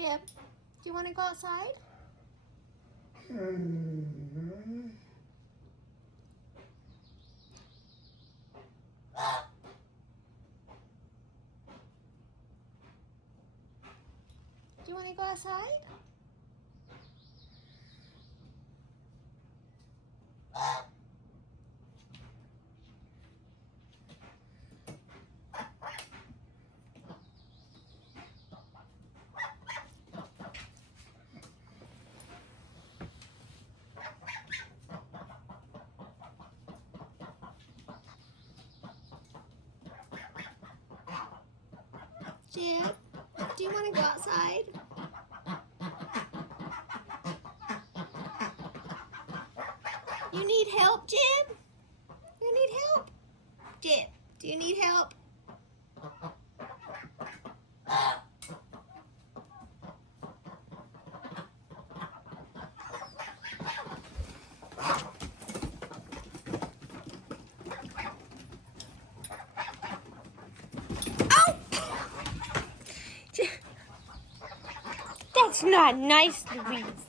Jib, do you want to go outside? Do you want to go outside? Jib, do you want to go outside? You need help, Jib? You need help? Jib, do you need help? Oh! That's not nice, Louise.